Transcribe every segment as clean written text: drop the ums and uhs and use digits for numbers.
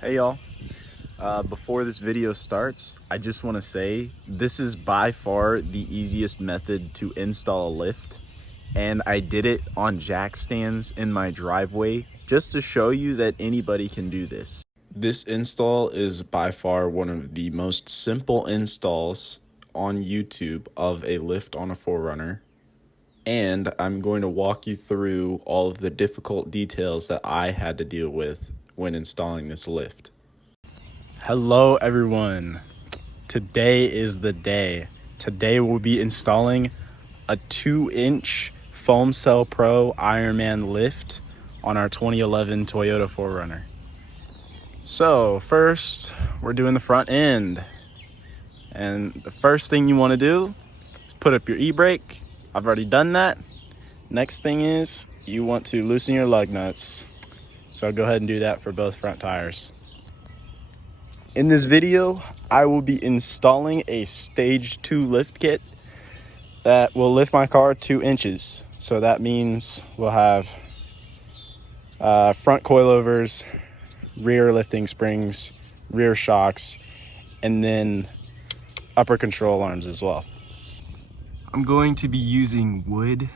Hey y'all, before this video starts, I just want to say this is by far the easiest method to install a lift, and I did it on jack stands in my driveway just to show you that anybody can do this. This install is by far one of the most simple installs on YouTube of a lift on a 4Runner, and I'm going to walk you through all of the difficult details that I had to deal with when installing this lift. Hello everyone. Today is the day. Today we'll be installing a 2-inch Foam Cell Pro Ironman lift on our 2011 Toyota 4Runner. So first we're doing the front end. And the first thing you want to do is put up your e-brake. I've already done that. Next thing is you want to loosen your lug nuts. So I'll go ahead and do that for both front tires. In this video, I will be installing a stage 2 lift kit that will lift my car 2 inches. So that means we'll have front coilovers, rear lifting springs, rear shocks, and then upper control arms as well. I'm going to be using wood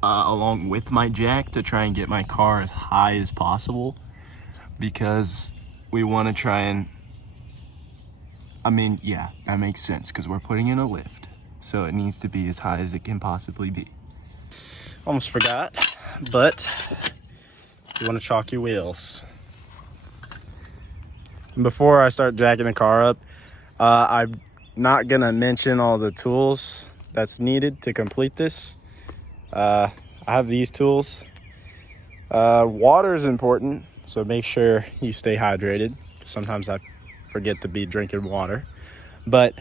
along with my jack to try and get my car as high as possible, because we want to try and, yeah, that makes sense because we're putting in a lift, so it needs to be as high as it can possibly be. Almost forgot, but you want to chalk your wheels. And before I start jacking the car up, I'm not gonna mention all the tools that's needed to complete this. I have these tools. Water is important, so make sure you stay hydrated. Sometimes I forget to be drinking water, but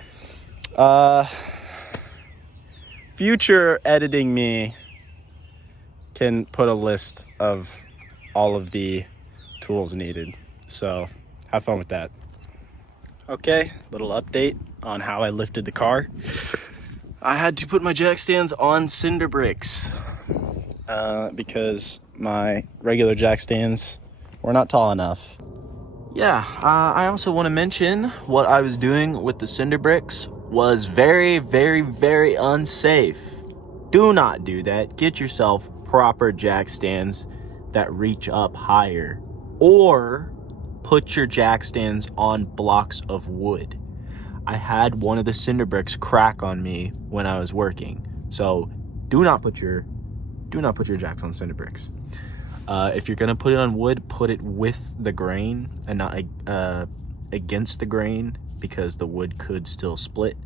future editing me can put a list of all of the tools needed, so have fun with that. Okay, little update on how I lifted the car. I had to put my jack stands on cinder bricks because my regular jack stands were not tall enough. Yeah, I also want to mention what I was doing with the cinder bricks was very, very, very unsafe. Do not do that. Get yourself proper jack stands that reach up higher, or put your jack stands on blocks of wood. I had one of the cinder bricks crack on me when I was working, so do not put your jacks on cinder bricks. If you're gonna put it on wood, put it with the grain and not against the grain, because the wood could still split.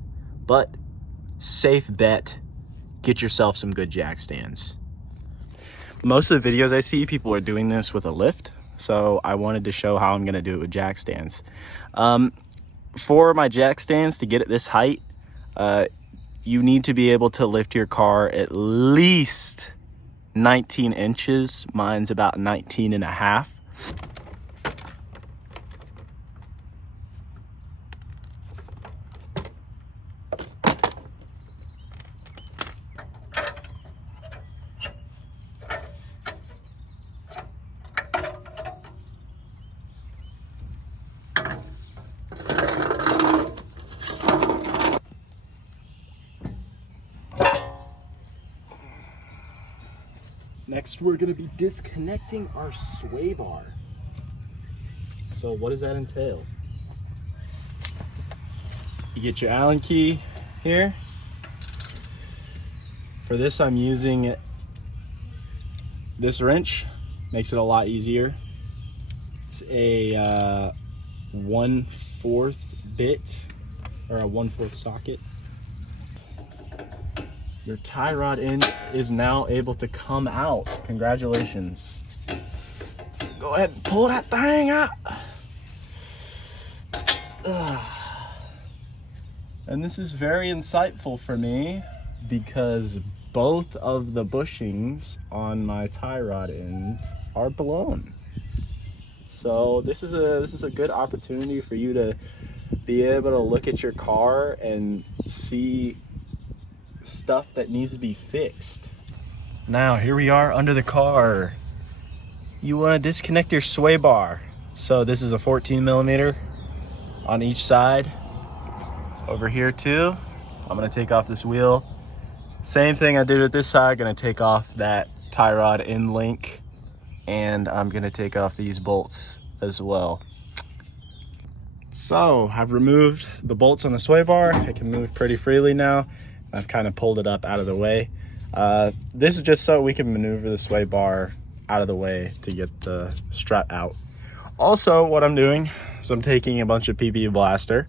But safe bet, get yourself some good jack stands. Most of the videos I see, people are doing this with a lift, so I wanted to show how I'm gonna do it with jack stands. For my jack stands to get at this height, you need to be able to lift your car at least 19 inches. Mine's about 19 and a half. Next, we're going to be disconnecting our sway bar. So what does that entail? You get your Allen key here. For this, I'm using this wrench. Makes it a lot easier. It's a 1/4 bit, or a 1/4 socket. Your tie rod end is now able to come out. Congratulations. So go ahead and pull that thing out. And this is very insightful for me because both of the bushings on my tie rod end are blown. So this is a good opportunity for you to be able to look at your car and see stuff that needs to be fixed. Now here we are under the car. You want to disconnect your sway bar. So this is a 14 millimeter on each side. Over here too, I'm gonna take off this wheel. Same thing I did with this side, gonna take off that tie rod end link, and I'm gonna take off these bolts as well. So I've removed the bolts on the sway bar. It can move pretty freely now. I've kind of pulled it up out of the way. This is just so we can maneuver the sway bar out of the way to get the strut out. Also, what I'm doing is I'm taking a bunch of PP Blaster,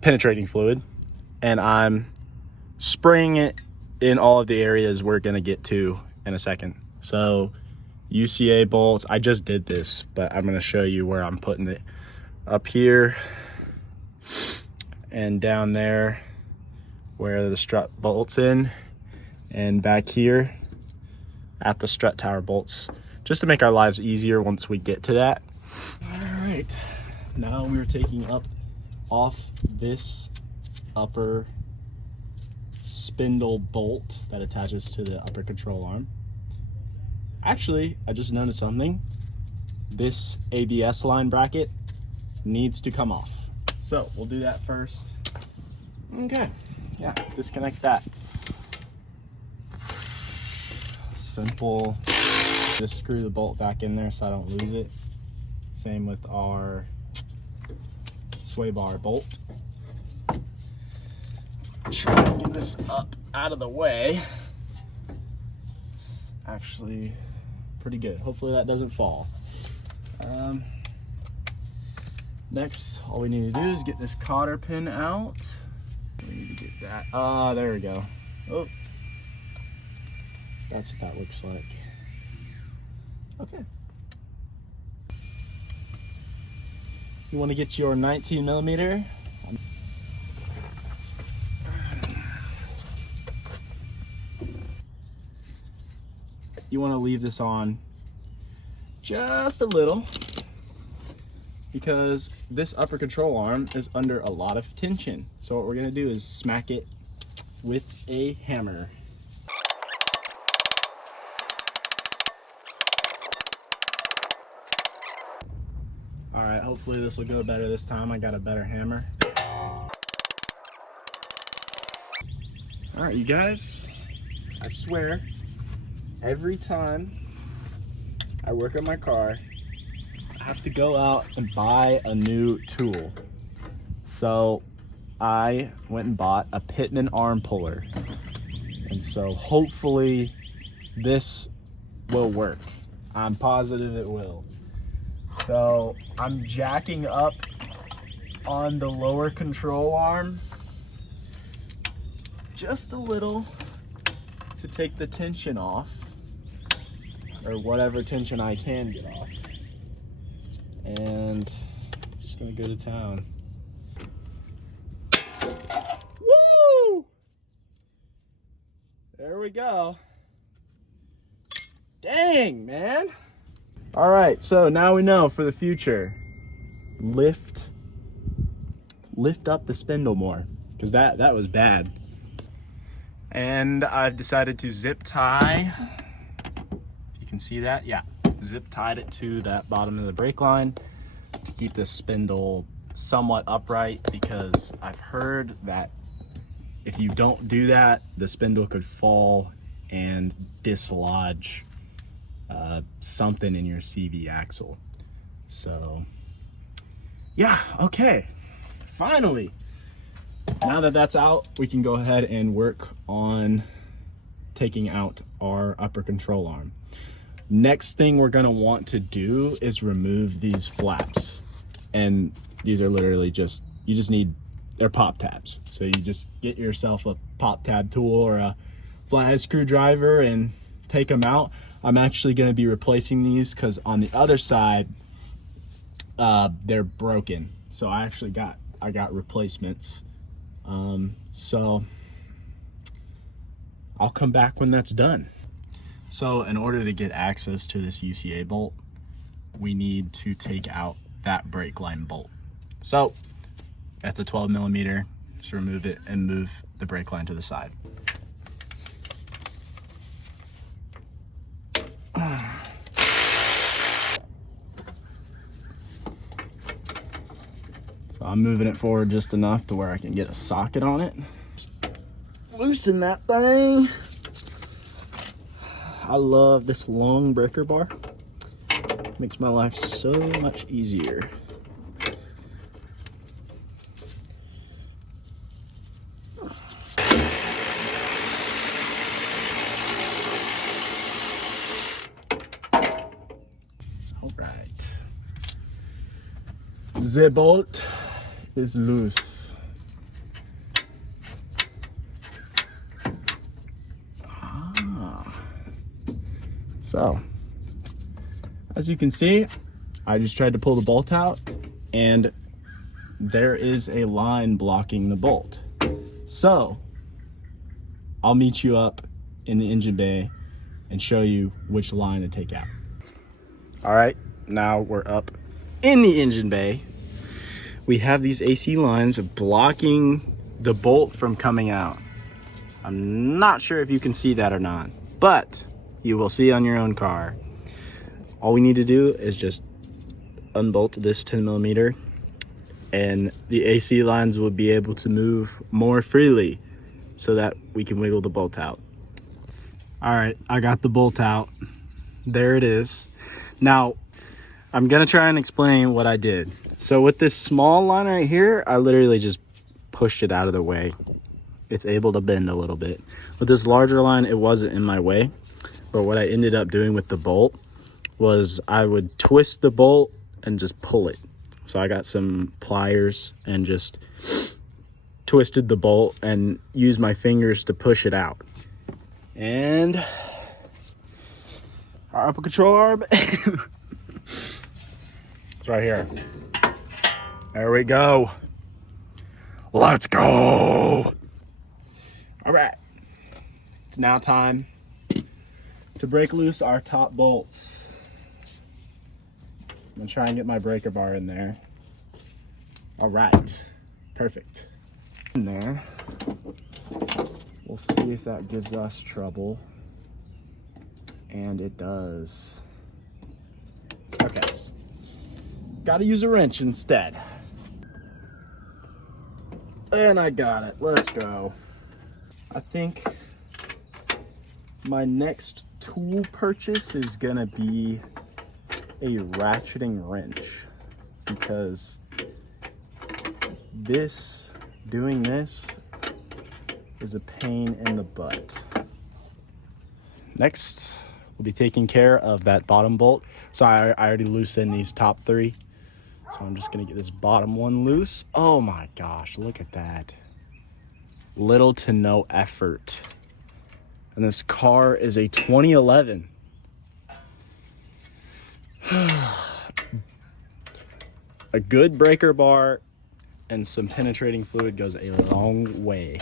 penetrating fluid, and I'm spraying it in all of the areas we're gonna get to in a second. So UCA bolts, I just did this, but I'm gonna show you where I'm putting it. Up here and down there where the strut bolts in, and back here at the strut tower bolts, just to make our lives easier once we get to that. All right, now we're taking off this upper spindle bolt that attaches to the upper control arm. Actually, I just noticed something. This ABS line bracket needs to come off. So we'll do that first. Okay, yeah, disconnect that. Simple, just screw the bolt back in there so I don't lose it. Same with our sway bar bolt. Try to get this up out of the way. It's actually pretty good. Hopefully that doesn't fall. Next, all we need to do is get this cotter pin out. We need to get that. Ah, there we go. Oh, that's what that looks like. Okay. You want to get your 19 millimeter. You want to leave this on just a little, because this upper control arm is under a lot of tension. So what we're gonna do is smack it with a hammer. All right, hopefully this will go better this time. I got a better hammer. All right, you guys, I swear, every time I work on my car, I have to go out and buy a new tool. So I went and bought a Pitman Arm Puller. And so hopefully this will work. I'm positive it will. So I'm jacking up on the lower control arm just a little to take the tension off, or whatever tension I can get off. And just gonna go to town. Woo! There we go. Dang, man. All right, so now we know for the future, lift up the spindle more, because that was bad. And I've decided to zip tie. You can see that, yeah. Zip tied it to that bottom of the brake line to keep the spindle somewhat upright, because I've heard that if you don't do that, the spindle could fall and dislodge something in your CV axle. So yeah, okay, finally, now that that's out, we can go ahead and work on taking out our upper control arm. Next thing we're gonna want to do is remove these flaps. And these are literally just, they're pop tabs. So you just get yourself a pop tab tool or a flathead screwdriver and take them out. I'm actually gonna be replacing these because on the other side, they're broken. So I got replacements. So I'll come back when that's done. So in order to get access to this UCA bolt, we need to take out that brake line bolt. So that's a 12 millimeter, just remove it and move the brake line to the side. So I'm moving it forward just enough to where I can get a socket on it. Loosen that thing. I love this long breaker bar. Makes my life so much easier. All right. The bolt is loose. So, as you can see, I just tried to pull the bolt out and there is a line blocking the bolt. So, I'll meet you up in the engine bay and show you which line to take out. All right, now we're up in the engine bay. We have these AC lines blocking the bolt from coming out. I'm not sure if you can see that or not, but you will see on your own car. All we need to do is just unbolt this 10mm and the AC lines will be able to move more freely so that we can wiggle the bolt out. All right, I got the bolt out. There it is. Now, I'm gonna try and explain what I did. So with this small line right here, I literally just pushed it out of the way. It's able to bend a little bit. With this larger line, it wasn't in my way. But what I ended up doing with the bolt was I would twist the bolt and just pull it. So I got some pliers and just twisted the bolt and used my fingers to push it out. And our upper control arm, it's right here. There we go. Let's go. All right, it's now time to break loose our top bolts. I'm gonna try and get my breaker bar in there. All right, perfect. In there. We'll see if that gives us trouble. And it does. Okay. Gotta use a wrench instead. And I got it. Let's go. I think my next tool purchase is gonna be a ratcheting wrench, because doing this is a pain in the butt. Next, we'll be taking care of that bottom bolt. So I already loosened these top three. So I'm just gonna get this bottom one loose. Oh my gosh, look at that. Little to no effort. And this car is a 2011. A good breaker bar and some penetrating fluid goes a long way.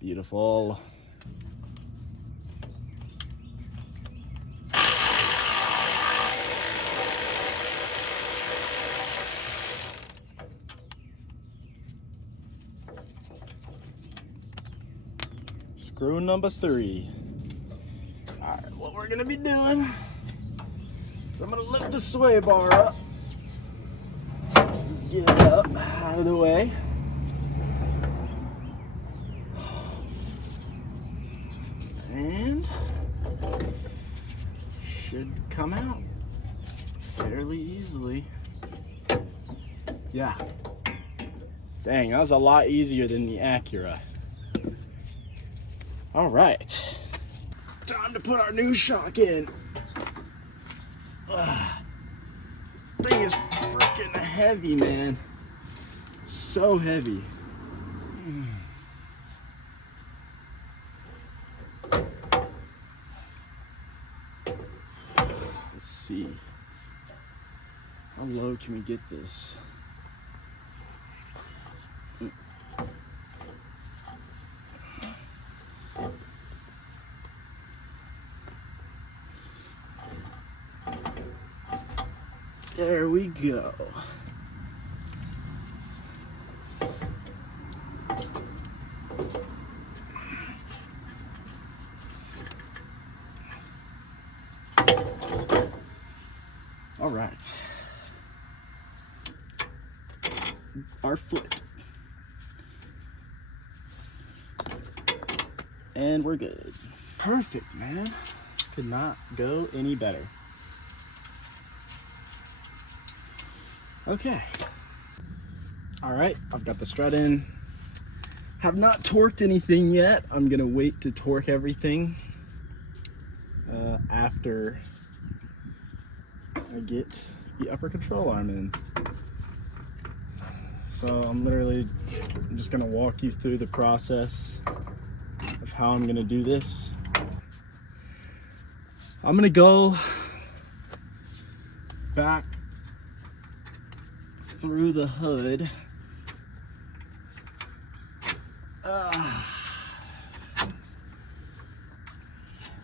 Beautiful. Screw number 3. All right, what we're gonna be doing is I'm gonna lift the sway bar up, get it up out of the way. And should come out fairly easily. Yeah. Dang, that was a lot easier than the Acura. All right, time to put our new shock in. This thing is freaking heavy, man. So heavy. Let's see. How low can we get this? There we go. All right. Our foot. And we're good. Perfect, man. This could not go any better. Okay. All right, I've got the strut in. Have not torqued anything yet. I'm gonna wait to torque everything after I get the upper control arm in. So I'm just gonna walk you through the process of how I'm gonna do this. I'm gonna go back through the hood.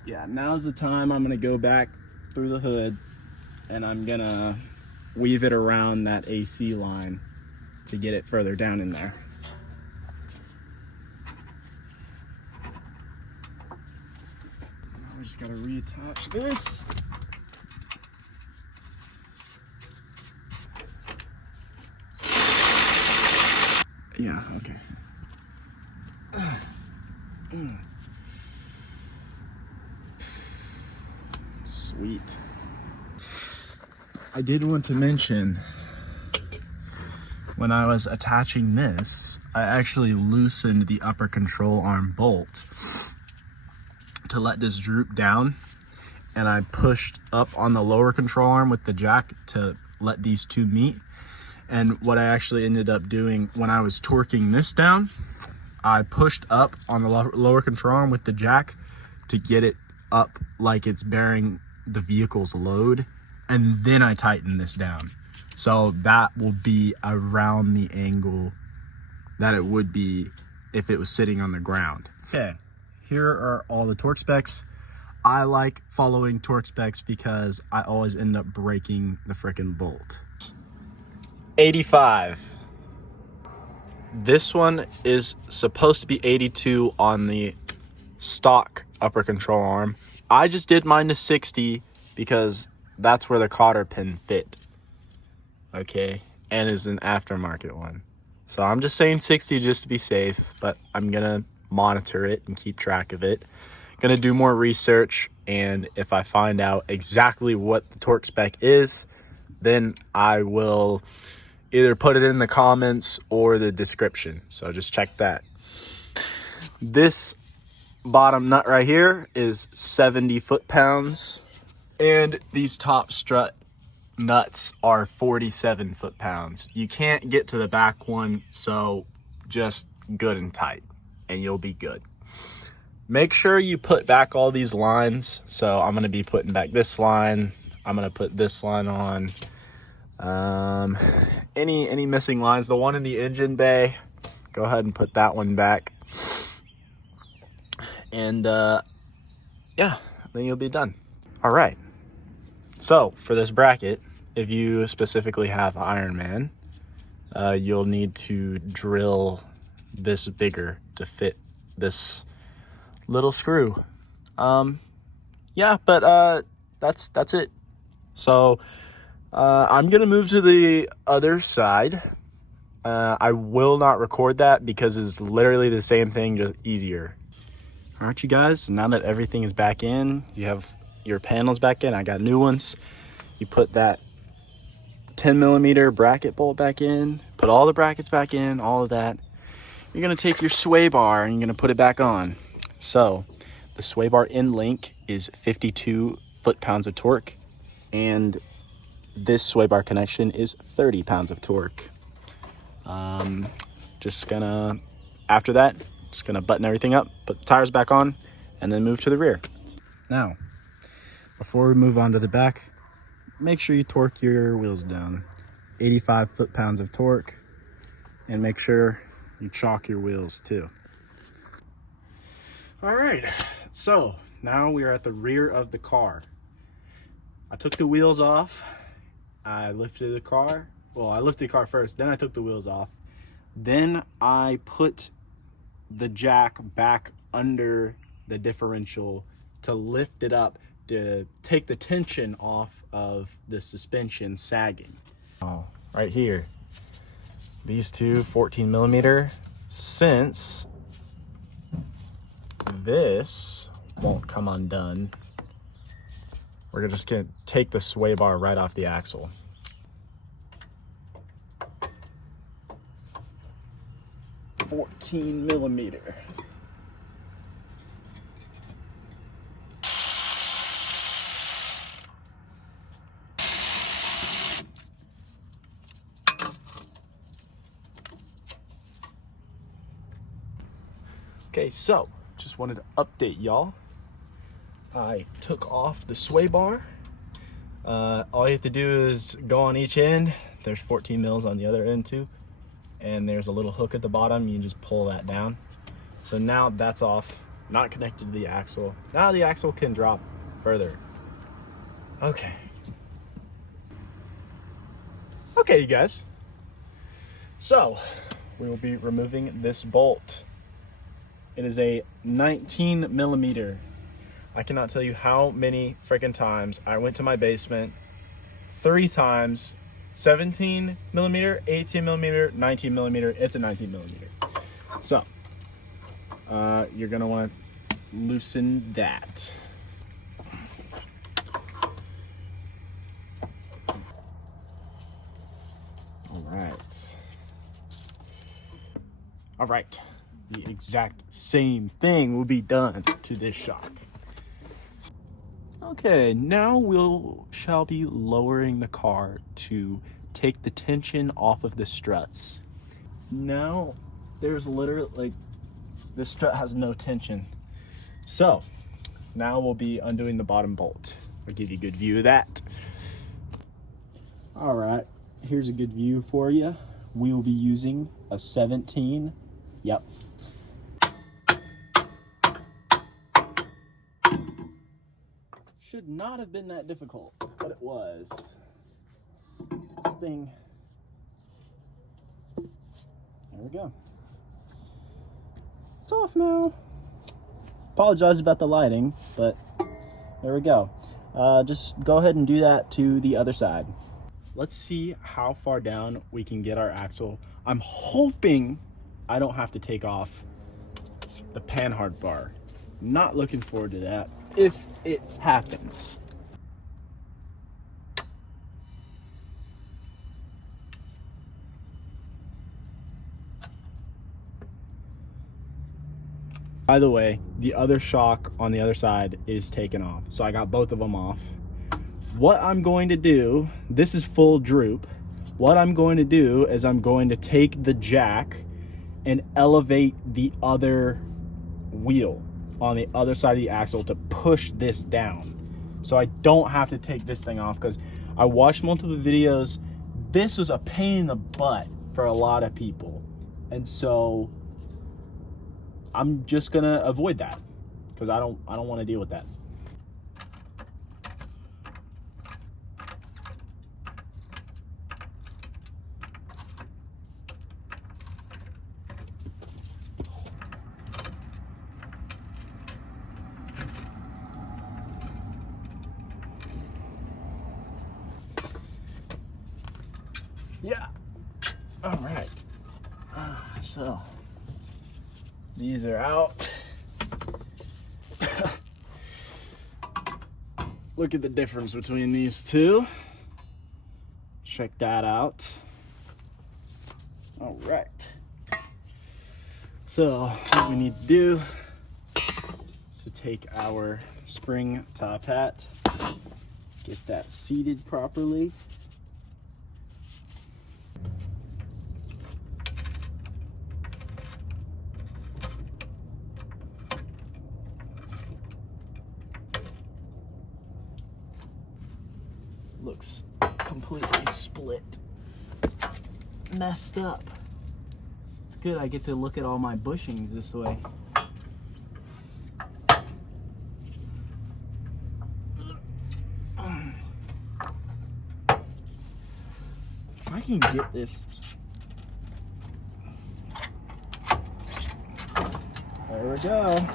Yeah, now's the time. I'm gonna go back through the hood and I'm gonna weave it around that AC line to get it further down in there. Now we just gotta reattach this. Yeah, okay. Sweet. I did want to mention, when I was attaching this, I actually loosened the upper control arm bolt to let this droop down, and I pushed up on the lower control arm with the jack to let these two meet. And what I actually ended up doing when I was torquing this down, I pushed up on the lower control arm with the jack to get it up like it's bearing the vehicle's load, and then I tightened this down. So that will be around the angle that it would be if it was sitting on the ground. Okay, here are all the torque specs. I like following torque specs because I always end up breaking the frickin' bolt. 85. This one is supposed to be 82 on the stock upper control arm. I just did mine to 60 because that's where the cotter pin fit. Okay, and is an aftermarket one. So I'm just saying 60 just to be safe, but I'm gonna monitor it and keep track of it. Gonna do more research, and if I find out exactly what the torque spec is, then I will either put it in the comments or the description. So just check that. This bottom nut right here is 70 foot-pounds, and these top strut nuts are 47 foot-pounds. You can't get to the back one, so just good and tight and you'll be good. Make sure you put back all these lines. So I'm going to be putting back this line. I'm going to put this line on. Any missing lines, the one in the engine bay, go ahead and put that one back. And yeah, then you'll be done. All right. So for this bracket, if you specifically have Ironman, you'll need to drill this bigger to fit this little screw. Yeah, but that's it. So I'm gonna move to the other side. I will not record that because it's literally the same thing, just easier. All right, you guys, now that everything is back in, you have your panels back in. I got new ones. You put that 10mm bracket bolt back in, put all the brackets back in, all of that. You're gonna take your sway bar and you're gonna put it back on. So the sway bar end link is 52 foot-pounds of torque, and this sway bar connection is 30 pounds of torque. Just gonna, after that, just gonna button everything up, put the tires back on, and then move to the rear. Now, before we move on to the back, make sure you torque your wheels down. 85 foot-pounds of torque, and make sure you chalk your wheels too. All right, so now we are at the rear of the car. I took the wheels off. I lifted the car. Well, I lifted the car first, then I took the wheels off. Then I put the jack back under the differential to lift it up to take the tension off of the suspension sagging. Oh, right here. These two 14 millimeter, since this won't come undone, we're just gonna take the sway bar right off the axle. $14 millimeter. Okay, so just wanted to update y'all. I took off the sway bar. All you have to do is go on each end. There's 14 mils on the other end too. And there's a little hook at the bottom. You can just pull that down. So now that's off, not connected to the axle. Now the axle can drop further. Okay. Okay, you guys. So we will be removing this bolt. It is a 19 millimeter. I cannot tell you how many freaking times I went to my basement, 3 times, 17 millimeter, 18 millimeter, 19 millimeter. It's a 19 millimeter. So you're gonna want to loosen that. All right. The exact same thing will be done to this shock. Okay, now shall be lowering the car to take the tension off of the struts. Now there's literally, like, this strut has no tension. So now we'll be undoing the bottom bolt. I'll give you a good view of that. All right, here's a good view for you. We will be using a 17. Yep. Should not have been that difficult, but it was. This thing. There we go. It's off now. Apologize about the lighting, but there we go. Just go ahead and do that to the other side. Let's see how far down we can get our axle. I'm hoping I don't have to take off the panhard bar. Not looking forward to that if it happens. By the way, the other shock on the other side is taken off. So I got both of them off. What I'm going to do, this is full droop. What I'm going to do is I'm going to take the jack and elevate the other wheel on the other side of the axle to push this down. So I don't have to take this thing off, because I watched multiple videos. This was a pain in the butt for a lot of people. And so I'm just gonna avoid that, because I don't want to deal with that. Yeah. All right. So these are out. Look at the difference between these two. Check that out. All right. So what we need to do is to take our spring top hat, get that seated properly. Looks completely split, messed up. It's good I get to look at all my bushings this way. If I can get this. There we go.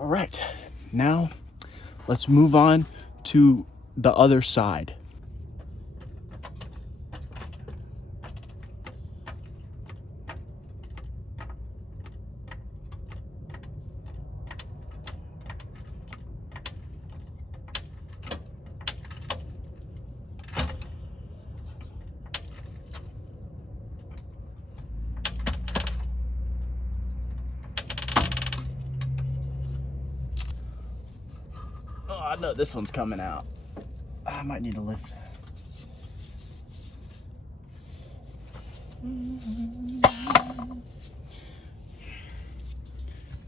All right, now let's move on to the other side. Oh, I know this one's coming out. I might need to lift.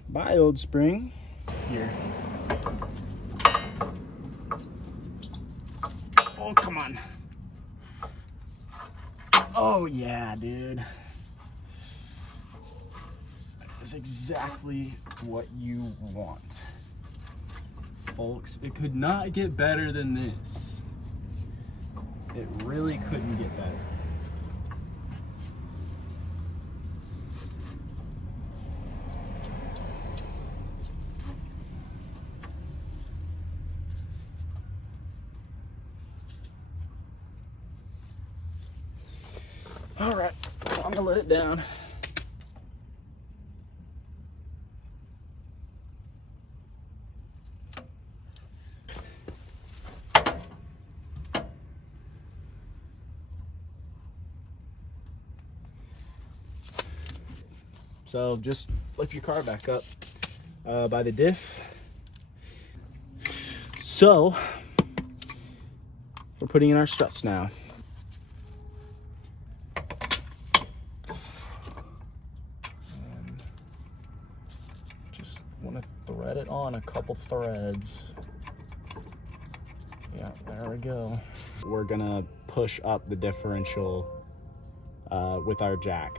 Bye, old spring. Here. Oh, come on. Oh, yeah, dude. That's exactly what you want. Folks, it could not get better than this. It really couldn't get better. All right, I'm gonna let it down. So just lift your car back up by the diff. So we're putting in our struts now. Just want to thread it on a couple threads. Yeah, there we go. We're gonna push up the differential with our jack.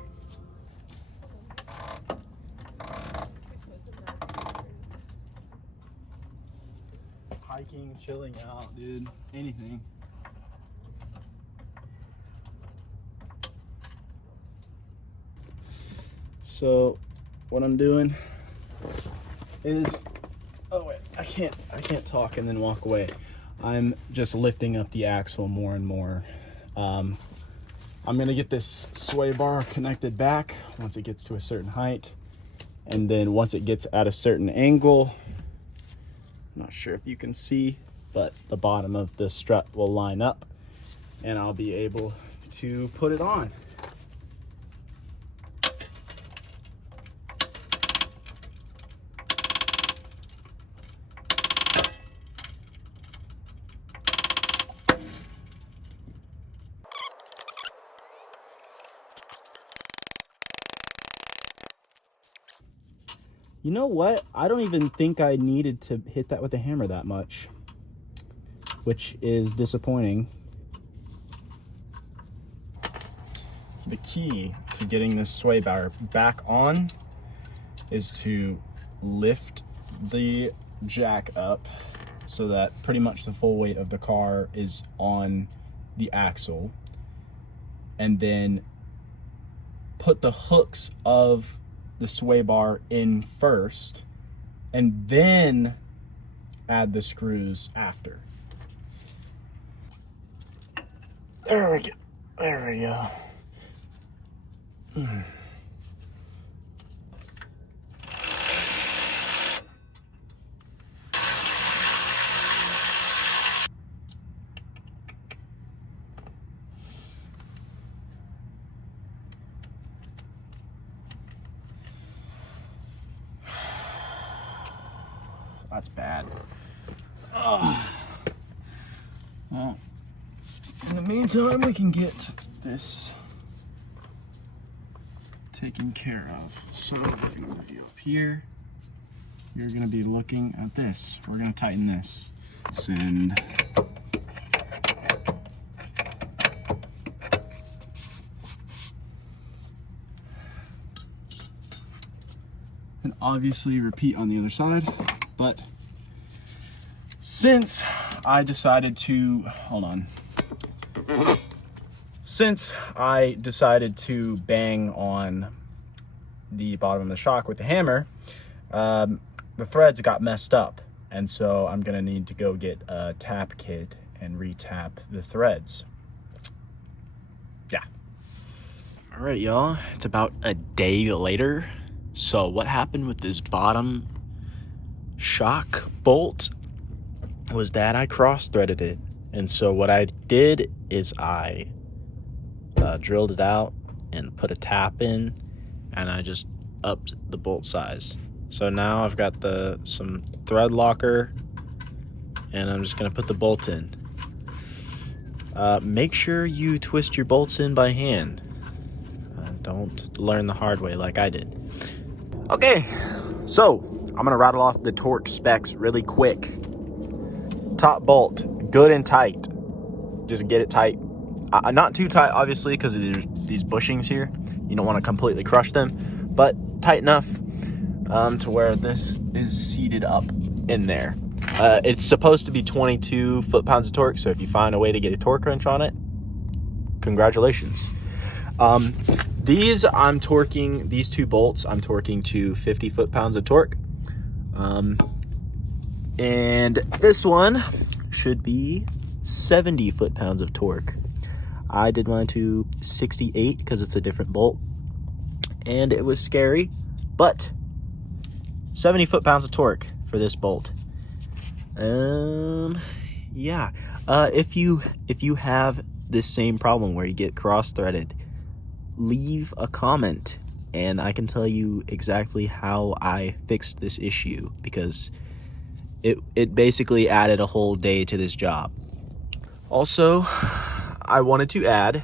Hiking, chilling out, dude. Anything. So what I'm doing is, oh wait, I can't talk and then walk away. I'm just lifting up the axle more and more. I'm gonna get this sway bar connected back once it gets to a certain height, and then once it gets at a certain angle, I'm not sure if you can see, but the bottom of the strut will line up and I'll be able to put it on. You know what? I don't even think I needed to hit that with a hammer that much, which is disappointing. The key to getting this sway bar back on is to lift the jack up so that pretty much the full weight of the car is on the axle, and then put the hooks of the sway bar in first, and then add the screws after. There we go. There we go. That's bad. Well, in the meantime, we can get this taken care of. So we're going to move you up here. You're going to be looking at this. We're going to tighten this. And obviously repeat on the other side. But since I decided to, hold on. Since I decided to bang on the bottom of the shock with the hammer, the threads got messed up. And so I'm gonna need to go get a tap kit and re-tap the threads. Yeah. All right, y'all, it's about a day later. So what happened with this bottom shock bolt was that I cross-threaded it. And so what I did is I drilled it out and put a tap in, and I just upped the bolt size. So now I've got some thread locker, and I'm just gonna put the bolt in. Make sure you twist your bolts in by hand. Don't learn the hard way like I did. Okay, so I'm gonna rattle off the torque specs really quick. Top bolt, good and tight. Just get it tight. Not too tight, obviously, because there's these bushings here. You don't want to completely crush them, but tight enough to where this is seated up in there. It's supposed to be 22 foot-pounds of torque, so if you find a way to get a torque wrench on it, congratulations. These two bolts, I'm torquing to 50 foot-pounds of torque. And this one should be 70 foot-pounds of torque. I did mine to 68 because it's a different bolt, and it was scary, but 70 foot-pounds of torque for this bolt. Yeah. If you have this same problem where you get cross-threaded, leave a comment and I can tell you exactly how I fixed this issue, because it basically added a whole day to this job. Also, I wanted to add,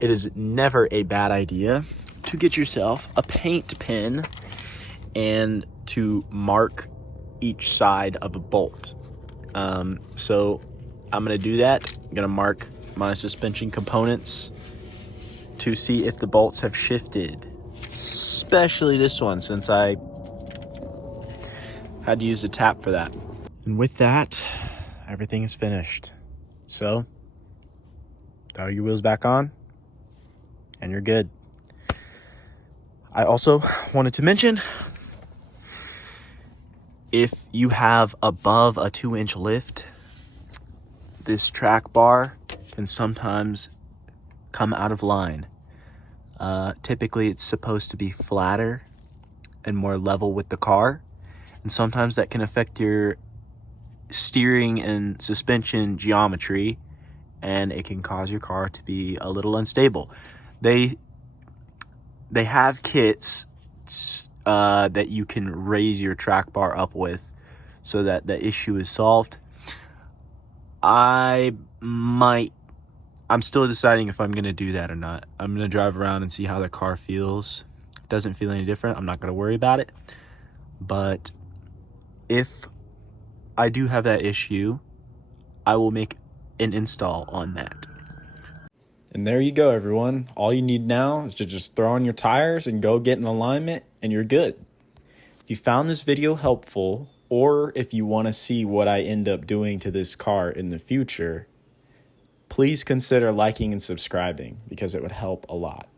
it is never a bad idea to get yourself a paint pen and to mark each side of a bolt. So I'm gonna do that. I'm gonna mark my suspension components to see if the bolts have shifted, especially this one, since I had to use a tap for that. And with that, everything is finished. So throw your wheels back on and you're good. I also wanted to mention, if you have above a 2-inch lift, this track bar can sometimes come out of line. Typically it's supposed to be flatter and more level with the car, and sometimes that can affect your steering and suspension geometry, and it can cause your car to be a little unstable. They have kits that you can raise your track bar up with so that the issue is solved. I'm still deciding if I'm going to do that or not. I'm going to drive around and see how the car feels. It doesn't feel any different. I'm not going to worry about it. But if I do have that issue, I will make an install on that. And there you go, everyone. All you need now is to just throw on your tires and go get an alignment, and you're good. If you found this video helpful, or if you want to see what I end up doing to this car in the future, please consider liking and subscribing, because it would help a lot.